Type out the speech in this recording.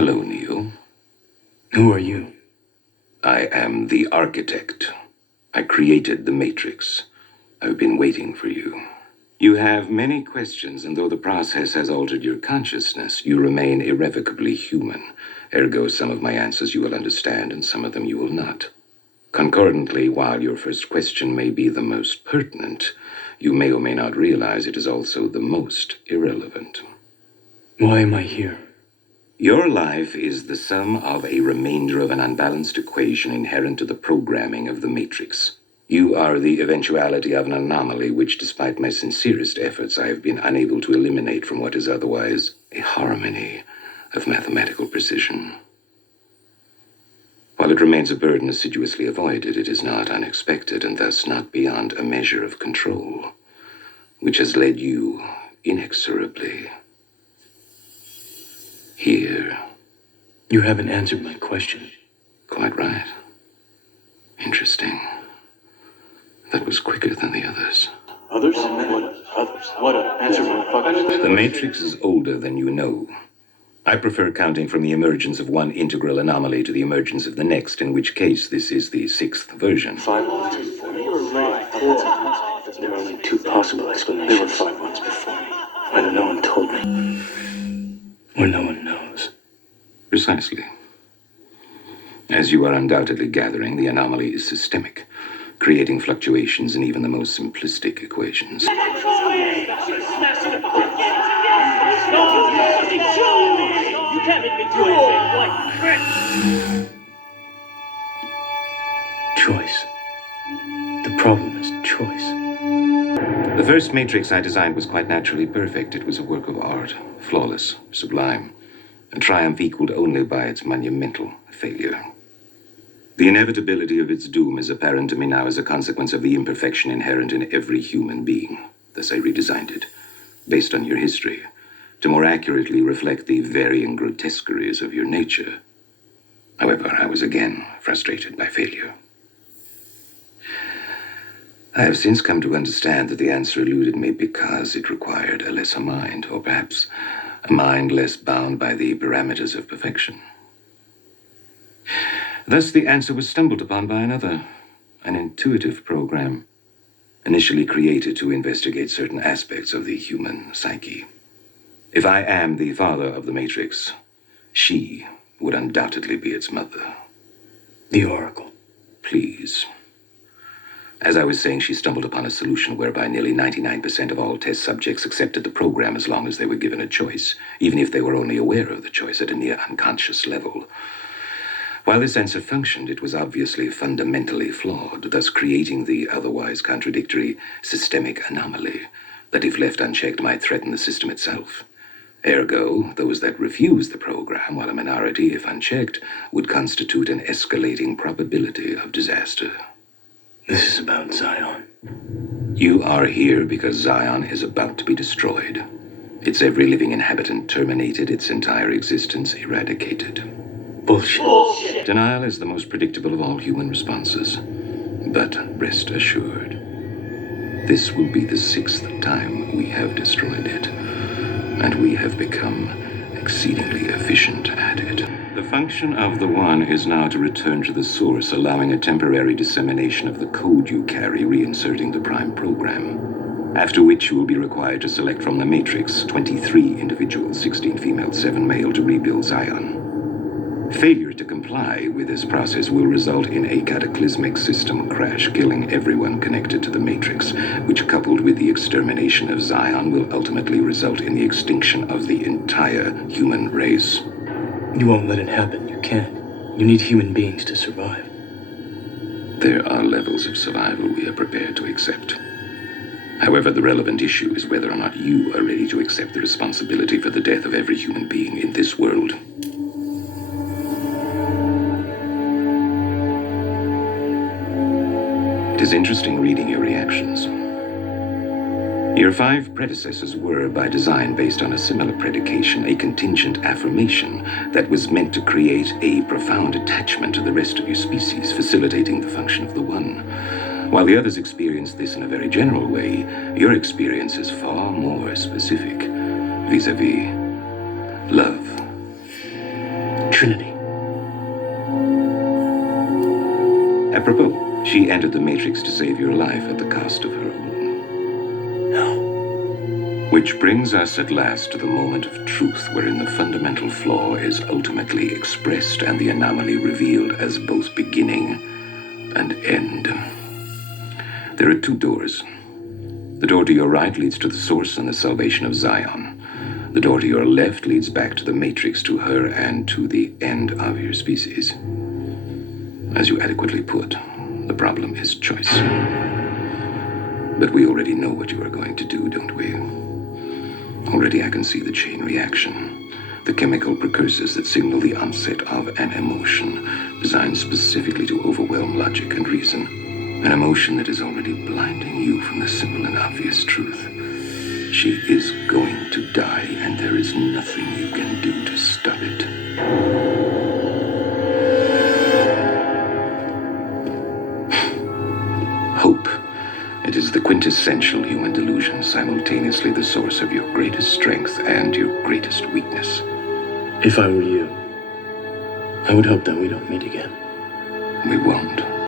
Hello, Neo. Who are you? I am the architect. I created the Matrix. I've been waiting for you. You have many questions, and though the process has altered your consciousness, you remain irrevocably human. Ergo, some of my answers you will understand, and some of them you will not. Concordantly, while your first question may be the most pertinent, you may or may not realize it is also the most irrelevant. Why am I here? Your life is the sum of a remainder of an unbalanced equation inherent to the programming of the Matrix. You are the eventuality of an anomaly which, despite my sincerest efforts, I have been unable to eliminate from what is otherwise a harmony of mathematical precision. While it remains a burden assiduously avoided, it is not unexpected and thus not beyond a measure of control, which has led you inexorably here. You haven't answered my question. Quite right. Interesting. That was quicker than the others. Others? What others? What answer, motherfucker? The Matrix is older than you know. I prefer counting from the emergence of one integral anomaly to the emergence of the next, in which case this is the sixth version. 5 months before me. There are only 2 possible explanations. There were 5 months before me. Either no one told me, or no one knows. Precisely. As you are undoubtedly gathering, the anomaly is systemic, creating fluctuations in even the most simplistic equations. Choice. The problem is choice. The first Matrix I designed was quite naturally perfect. It was a work of art, flawless, sublime, a triumph equaled only by its monumental failure. The inevitability of its doom is apparent to me now as a consequence of the imperfection inherent in every human being. Thus I redesigned it, based on your history, to more accurately reflect the varying grotesqueries of your nature. However, I was again frustrated by failure. I have since come to understand that the answer eluded me because it required a lesser mind, or perhaps a mind less bound by the parameters of perfection. Thus, the answer was stumbled upon by another, an intuitive program, initially created to investigate certain aspects of the human psyche. If I am the father of the Matrix, she would undoubtedly be its mother. The Oracle. Please. As I was saying, she stumbled upon a solution whereby nearly 99% of all test subjects accepted the program as long as they were given a choice, even if they were only aware of the choice at a near unconscious level. While this answer functioned, it was obviously fundamentally flawed, thus creating the otherwise contradictory systemic anomaly that, if left unchecked, might threaten the system itself. Ergo, those that refuse the program, while a minority, if unchecked, would constitute an escalating probability of disaster. This is about Zion. You are here because Zion is about to be destroyed. Its every living inhabitant terminated, its entire existence eradicated. Bullshit. Denial is the most predictable of all human responses. But rest assured, this will be the 6th time we have destroyed it, and we have become exceedingly efficient at it. The function of the One is now to return to the source, allowing a temporary dissemination of the code you carry, reinserting the prime program. After which you will be required to select from the Matrix 23 individuals, 16 female, 7 male, to rebuild Zion. Failure to comply with this process will result in a cataclysmic system crash, killing everyone connected to the Matrix, which, coupled with the extermination of Zion, will ultimately result in the extinction of the entire human race. You won't let it happen. You can't. You need human beings to survive. There are levels of survival we are prepared to accept. However, the relevant issue is whether or not you are ready to accept the responsibility for the death of every human being in this world. It is interesting reading your reactions. Your 5 predecessors were, by design, based on a similar predication, a contingent affirmation that was meant to create a profound attachment to the rest of your species, facilitating the function of the One. While the others experienced this in a very general way, your experience is far more specific, vis-a-vis love. Trinity. Apropos, she entered the Matrix to save your life at the cost of her own. No. Which brings us at last to the moment of truth, wherein the fundamental flaw is ultimately expressed and the anomaly revealed as both beginning and end. There are two doors. The door to your right leads to the source and the salvation of Zion. The door to your left leads back to the Matrix, to her, and to the end of your species. As you adequately put, the problem is choice. But we already know what you are going to do, don't we? Already I can see the chain reaction, the chemical precursors that signal the onset of an emotion designed specifically to overwhelm logic and reason. An emotion that is already blinding you from the simple and obvious truth. She is going to die, and there is nothing you can do to stop it. Hope. It is the quintessential human delusion, simultaneously the source of your greatest strength and your greatest weakness. If I were you, I would hope that we don't meet again. We won't.